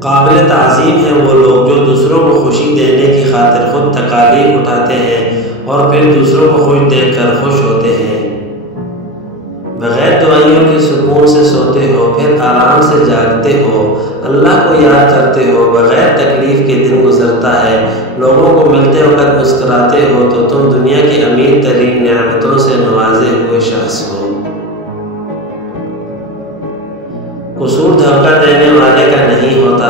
قابل تعظیم ہیں وہ لوگ جو دوسروں کو خوشی دینے کی خاطر خود تکالیف اٹھاتے ہیں اور پھر دوسروں کو خوش دیکھ کر خوش ہوتے ہیں۔ بغیر دوائیوں کے سکون سے سوتے ہو، پھر آرام سے جاگتے ہو، اللہ کو یاد کرتے ہو، بغیر تکلیف کے دن گزرتا ہے، لوگوں کو ملتے وقت مسکراتے ہو تو تم دنیا کی امیر ترین نعمتوں سے نوازے ہوئے شخص ہو۔ قصور دھوکہ دینے والے کا نہیں ہوتا،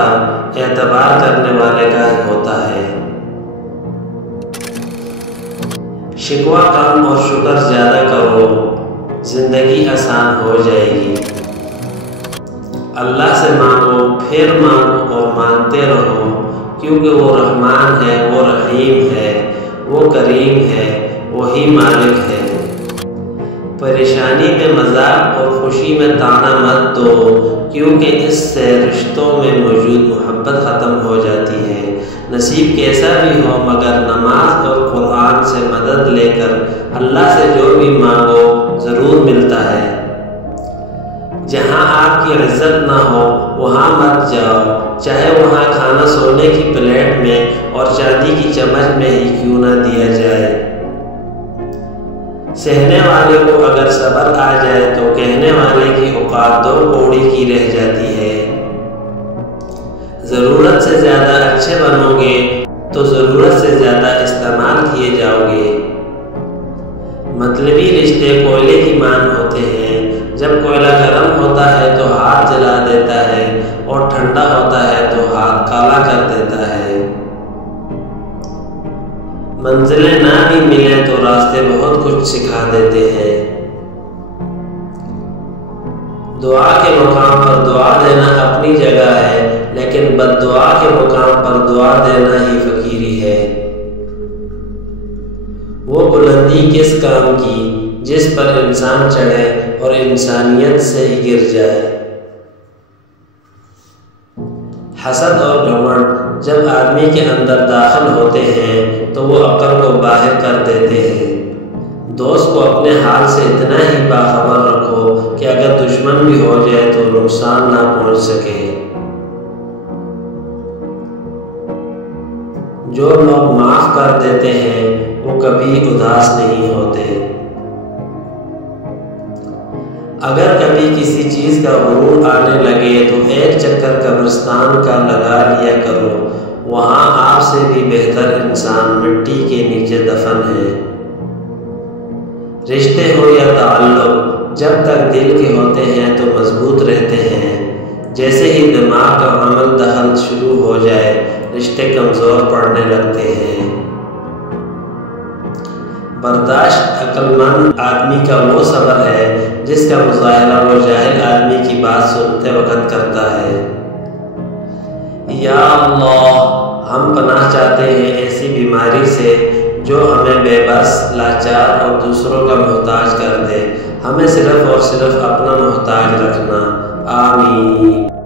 اعتبار کرنے والے کا ہی ہوتا ہے۔ شکوہ کم اور شکر زیادہ کرو، زندگی آسان ہو جائے گی۔ اللہ سے مانگو، پھر مانگو اور مانگتے رہو، کیونکہ وہ رحمان ہے، وہ رحیم ہے، وہ کریم ہے، وہی مالک ہے۔ پریشانی میں مذاق اور خوشی میں طعنہ مت دو، کیونکہ اس سے رشتوں میں موجود محبت ختم ہو جاتی ہے۔ نصیب کیسا بھی ہو، مگر نماز اور قرآن سے مدد لے کر اللہ سے جو بھی مانگو ضرور ملتا ہے۔ جہاں آپ کی عزت نہ ہو وہاں مت جاؤ، چاہے وہاں کھانا سونے کی پلیٹ میں اور چاندی کی چمچ میں ہی کیوں نہ دیا جائے۔ سہنے والے کو اگر صبر آ جائے تو کہنے والے کی اوقات دو کوڑی کی رہ جاتی ہے۔ ضرورت سے زیادہ اچھے بنو گے تو ضرورت سے زیادہ استعمال کیے جاؤ گے۔ مطلبی رشتے کوئلے کی مان ہوتے ہیں، جب کوئلہ گرم ہوتا ہے تو ہاتھ جلا دیتا ہے اور ٹھنڈا ہوتا ہے تو ہاتھ کالا کر دیتا ہے۔ منزلیں نہ بھی ملیں تو راستے بہت کچھ سکھا دیتے ہیں۔ دعا کے مقام پر دعا دینا اپنی جگہ ہے، لیکن بد دعا کے مقام پر دعا دینا ہی فقیری ہے۔ وہ بلندی کس کام کی جس پر انسان چڑھے اور انسانیت سے ہی گر جائے۔ حسد اور گھمنڈ جب آدمی کے اندر داخل ہوتے ہیں تو وہ عقل کو باہر کر دیتے ہیں۔ دوست کو اپنے حال سے اتنا ہی باخبر رکھو کہ اگر دشمن بھی ہو جائے تو نقصان نہ پہنچ سکے۔ جو لوگ معاف کر دیتے ہیں وہ کبھی اداس نہیں ہوتے۔ اگر کبھی کسی چیز کا غرور آنے لگے تو ایک چکر قبرستان کا لگا لیا کرو، وہاں آپ سے بھی بہتر انسان مٹی کے نیچے دفن ہے۔ رشتے ہو یا تعلق جب تک دل کے ہوتے ہیں تو مضبوط رہتے ہیں، جیسے ہی دماغ کا عمل دخل شروع ہو جائے رشتے کمزور پڑنے لگتے ہیں۔ برداشت عقل مند آدمی کا وہ صبر ہے جس کا مظاہرہ وہ جاہل آدمی کی بات سنتے وقت کرتا ہے۔ یا اللہ، ہم پناہ چاہتے ہیں ایسی بیماری سے جو ہمیں بے بس، لاچار اور دوسروں کا محتاج کر دے۔ ہمیں صرف اور صرف اپنا محتاج رکھنا۔ آمین۔